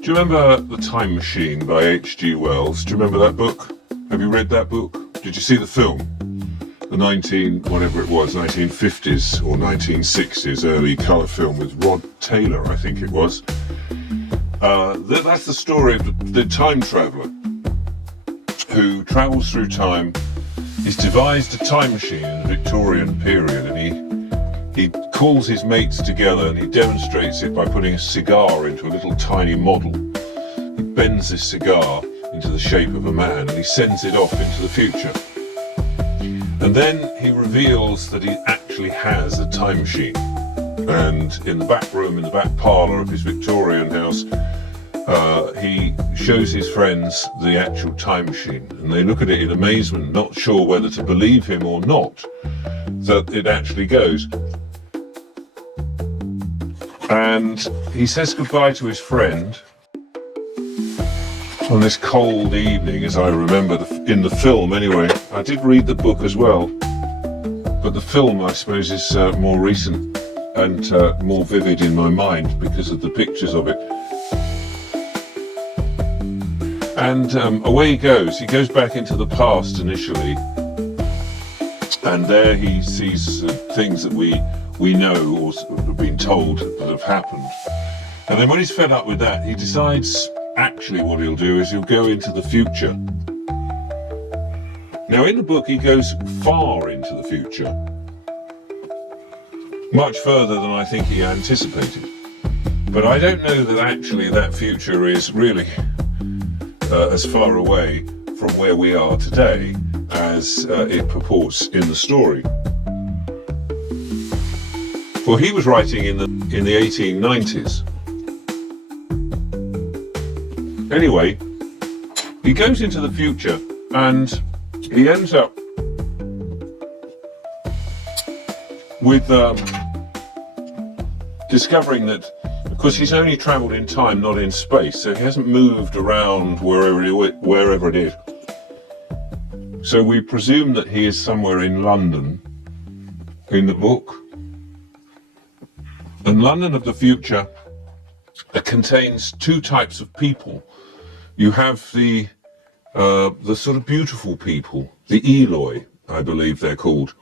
Do you remember The Time Machine by H.G. Wells? Do you remember that book? Have you read that book? Did you see the film? The 1950s or 1960s early colour film with Rod Taylor, I think it was. That's the story of the time traveller who travels through time. He's devised a time machine in the Victorian period, and he calls his mates together and he demonstrates it by putting a cigar into a little tiny model. He bends this cigar into the shape of a man and he sends it off into the future. And then he reveals that he actually has a time machine. And in the back room, in the back parlour of his Victorian house, he shows his friends the actual time machine. And they look at it in amazement, not sure whether to believe him or not, that it actually goes. And he says goodbye to his friend on this cold evening, as I remember in the film anyway. I did read the book as well, but the film, I suppose, is more recent and more vivid in my mind because of the pictures of it. And away he goes. He goes back into the past initially, and there he sees things that we know or have been told that have happened. And then when he's fed up with that, he decides actually what he'll do is he'll go into the future. Now in the book he goes far into the future, much further than I think he anticipated. But I don't know that actually that future is really as far away from where we are today as it purports in the story. Well, he was writing in the 1890s. Anyway, he goes into the future and he ends up with discovering that, because he's only travelled in time, not in space, so he hasn't moved around wherever it is. So we presume that he is somewhere in London in the book. And London of the future contains two types of people. You have the sort of beautiful people, the Eloi, I believe they're called.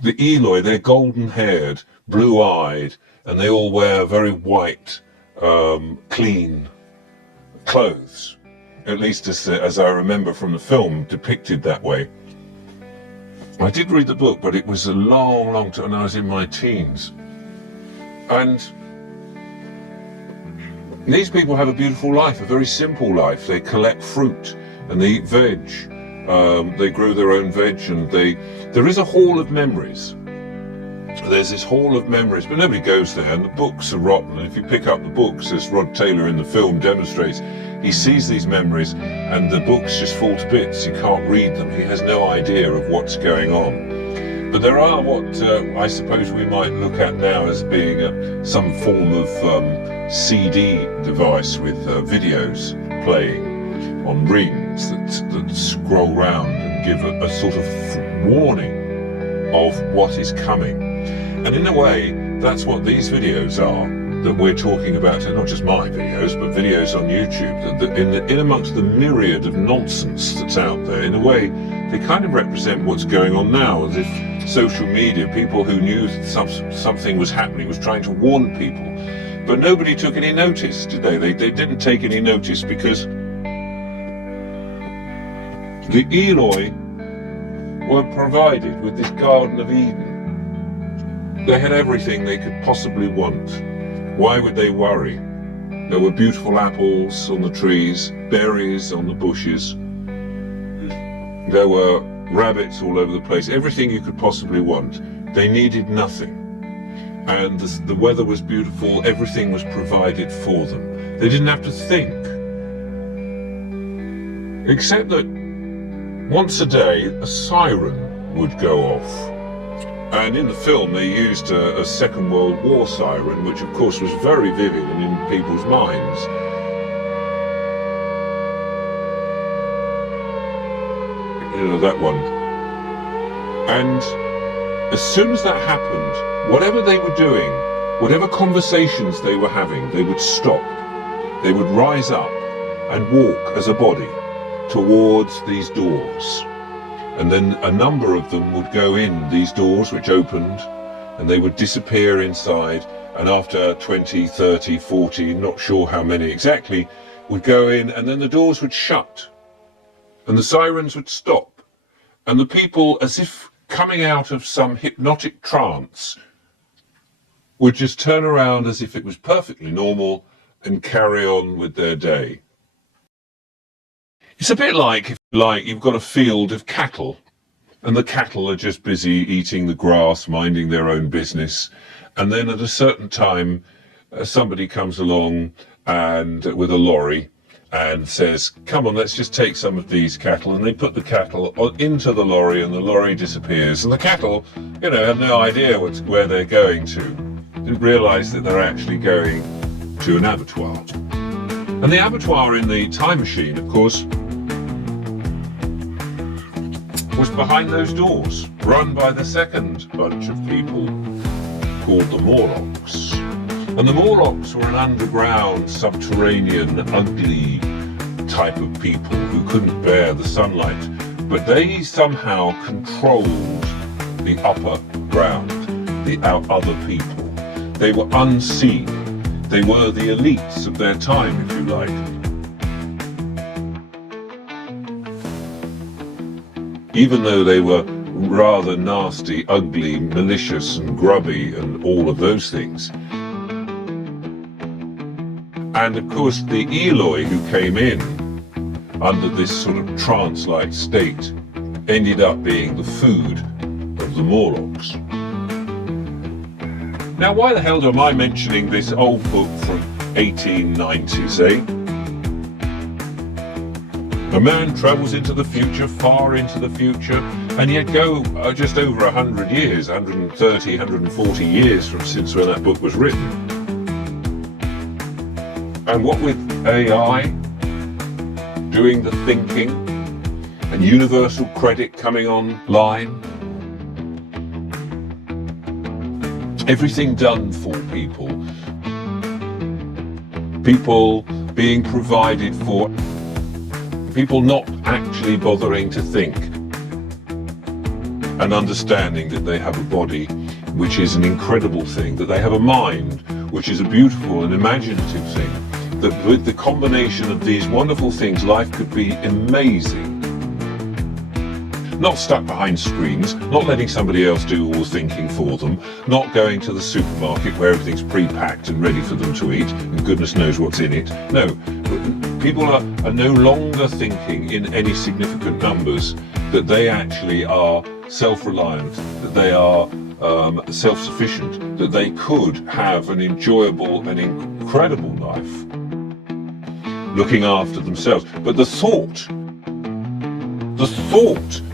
The Eloi, they're golden-haired, blue-eyed, and they all wear very white, clean clothes. At least as I remember from the film, depicted that way. I did read the book, but it was a long, long time, and I was in my teens. And these people have a beautiful life, a very simple life. They collect fruit and they eat veg. They grow their own veg, and there is a hall of memories. There's this hall of memories, but nobody goes there, and the books are rotten. And if you pick up the books, as Rod Taylor in the film demonstrates, he sees these memories and the books just fall to bits. He can't read them. He has no idea of what's going on. But there are what I suppose we might look at now as being some form of CD device with videos playing on rings that scroll round and give a sort of warning of what is coming. And in a way, that's what these videos are that we're talking about, and not just my videos, but videos on YouTube, that in amongst the myriad of nonsense that's out there. In a way, they kind of represent what's going on now, as if social media, people who knew something was happening, was trying to warn people. But nobody took any notice, did they? They didn't take any notice because the Eloi were provided with this Garden of Eden. They had everything they could possibly want. Why would they worry? There were beautiful apples on the trees, berries on the bushes. There were rabbits all over the place, everything you could possibly want. They needed nothing. And the weather was beautiful, everything was provided for them. They didn't have to think. Except that once a day, a siren would go off. And in the film they used a Second World War siren, which of course was very vivid and in people's minds. You know, that one. And as soon as that happened, whatever they were doing, whatever conversations they were having, they would stop. they would rise up and walk as a body towards these doors. And then a number of them would go in these doors, which opened, and they would disappear inside. And after 20, 30, 40, not sure how many exactly, would go in, and then the doors would shut. And the sirens would stop. And the people, as if coming out of some hypnotic trance, would just turn around as if it was perfectly normal and carry on with their day. It's a bit like you've got a field of cattle, and the cattle are just busy eating the grass, minding their own business. And then at a certain time, somebody comes along and with a lorry and says, come on, let's just take some of these cattle. And they put the cattle into the lorry, and the lorry disappears. And the cattle, have no idea where they're going to. Didn't realise that they're actually going to an abattoir. And the abattoir in the time machine, of course, was behind those doors, run by the second bunch of people called the Morlocks. And the Morlocks were an underground, subterranean, ugly type of people who couldn't bear the sunlight, but they somehow controlled the upper ground, the other people. They were unseen. They were the elites of their time, if you like. Even though they were rather nasty, ugly, malicious and grubby and all of those things. And of course the Eloi who came in under this sort of trance-like state ended up being the food of the Morlocks. Now why the hell am I mentioning this old book from 1890s, eh? A man travels into the future, far into the future, and yet go just over 100 years, 130, 140 years from since when that book was written. And what with AI doing the thinking and universal credit coming online, everything done for people, people being provided for, people not actually bothering to think and understanding that they have a body, which is an incredible thing, that they have a mind, which is a beautiful and imaginative thing, that with the combination of these wonderful things, life could be amazing. Not stuck behind screens, not letting somebody else do all the thinking for them, not going to the supermarket where everything's pre-packed and ready for them to eat, and goodness knows what's in it. No, people are no longer thinking in any significant numbers that they actually are self-reliant, that they are self-sufficient, that they could have an enjoyable and incredible life, looking after themselves. But the thought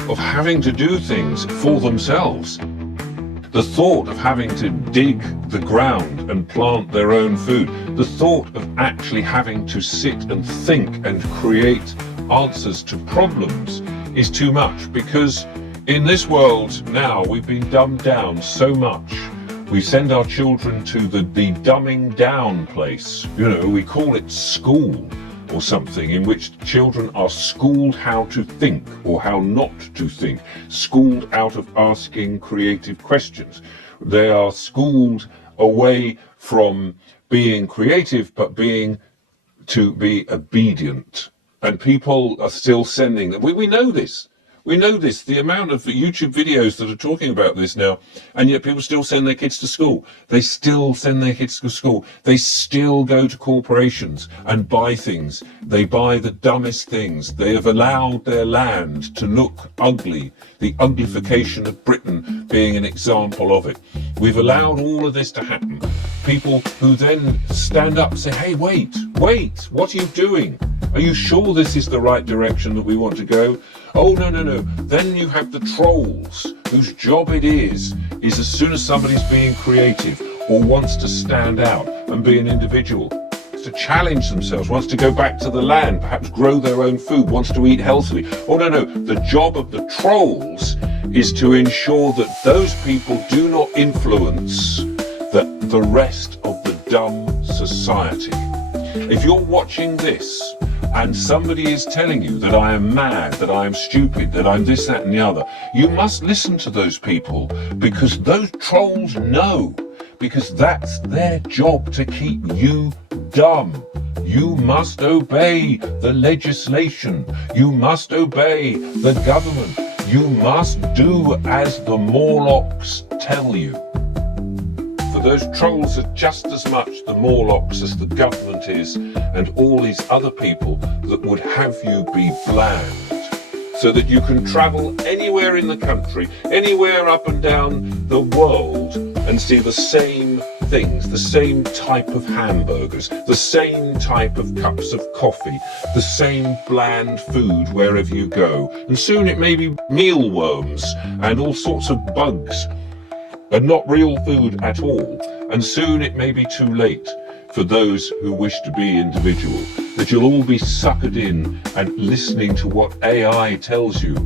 of having to do things for themselves, the thought of having to dig the ground and plant their own food, the thought of actually having to sit and think and create answers to problems is too much, because in this world now we've been dumbed down so much. We send our children to the dumbing down place. We call it school or something, in which children are schooled how to think or how not to think, schooled out of asking creative questions. They are schooled away from being creative, but to be obedient. And people are still sending them. We know this. We know this, the amount of YouTube videos that are talking about this now, and yet people still send their kids to school. They still send their kids to school. They still go to corporations and buy things. They buy the dumbest things. They have allowed their land to look ugly, the uglification of Britain being an example of it. We've allowed all of this to happen. People who then stand up and say, hey, wait, what are you doing? Are you sure this is the right direction that we want to go? Oh, no. Then you have the trolls, whose job it is as soon as somebody's being creative or wants to stand out and be an individual, to challenge themselves, wants to go back to the land, perhaps grow their own food, wants to eat healthily. Oh, no. The job of the trolls is to ensure that those people do not influence the rest of the dumb society. If you're watching this and somebody is telling you that I am mad, that I am stupid, that I'm this, that and the other, you must listen to those people, because those trolls know, because that's their job, to keep you dumb. You must obey the legislation. You must obey the government. You must do as the Morlocks tell you. For those trolls are just as much the Morlocks as the government is, and all these other people that would have you be bland, so that you can travel anywhere in the country, anywhere up and down the world, and see the same things, the same type of hamburgers, the same type of cups of coffee, the same bland food wherever you go. And soon it may be mealworms and all sorts of bugs, and not real food at all. And soon it may be too late for those who wish to be individual, that you'll all be suckered in and listening to what AI tells you.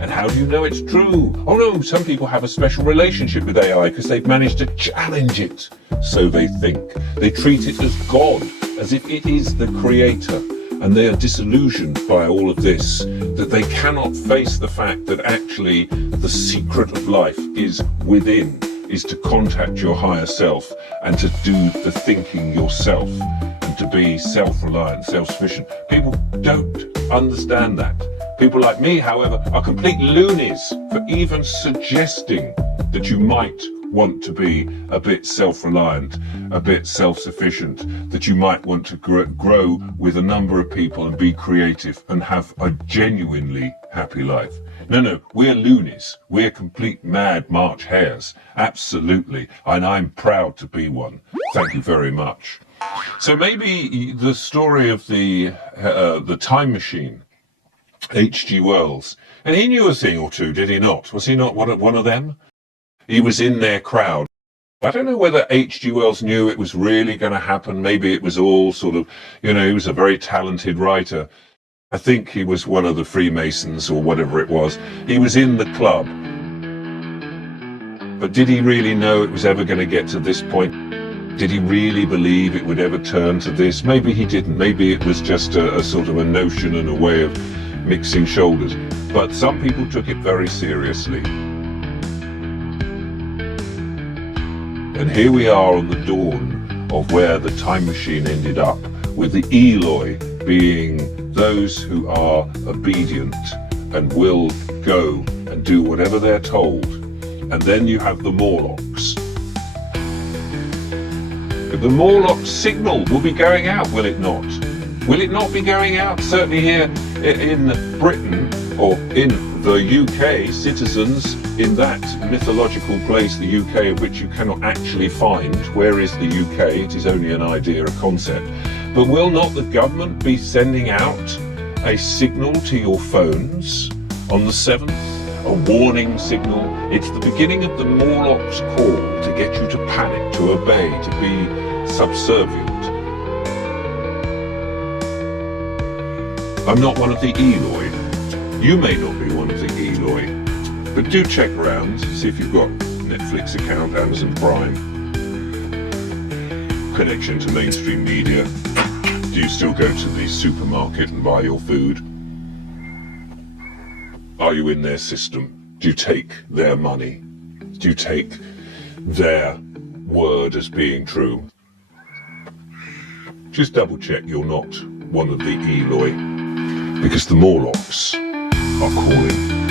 And how do you know it's true? Oh no, some people have a special relationship with AI because they've managed to challenge it. So they think. They treat it as God, as if it is the creator. And they are disillusioned by all of this, that they cannot face the fact that actually the secret of life is within, is to contact your higher self and to do the thinking yourself and to be self-reliant, self-sufficient. People don't understand that. People like me, however, are complete loonies for even suggesting that you might want to be a bit self-reliant, a bit self-sufficient, that you might want to grow with a number of people and be creative and have a genuinely happy life. No, we're loonies. We're complete mad March hares. Absolutely. And I'm proud to be one. Thank you very much. So maybe the story of the time machine, H.G. Wells, and he knew a thing or two, did he not? Was he not one of them? He was in their crowd. I don't know whether H.G. Wells knew it was really going to happen. Maybe it was all sort of, he was a very talented writer. I think he was one of the Freemasons or whatever it was. He was in the club. But did he really know it was ever going to get to this point? Did he really believe it would ever turn to this? Maybe he didn't. Maybe it was just a sort of a notion and a way of mixing shoulders. But some people took it very seriously. And here we are on the dawn of where the time machine ended up, with the Eloi being those who are obedient and will go and do whatever they're told. And then you have the Morlocks. The Morlock signal will be going out, will it not? Will it not be going out? Certainly here in Britain, or in the UK, citizens in that mythological place, the UK, of which you cannot actually find. Where is the UK? It is only an idea, a concept. But will not the government be sending out a signal to your phones on the 7th? A warning signal? It's the beginning of the Morlock's call to get you to panic, to obey, to be subservient. I'm not one of the Eloi. You may not be one of the Eloi. But do check around, see if you've got Netflix account, Amazon Prime, connection to mainstream media. Do you still go to the supermarket and buy your food? Are you in their system? Do you take their money? Do you take their word as being true? Just double check you're not one of the Eloi, because the Morlocks are calling.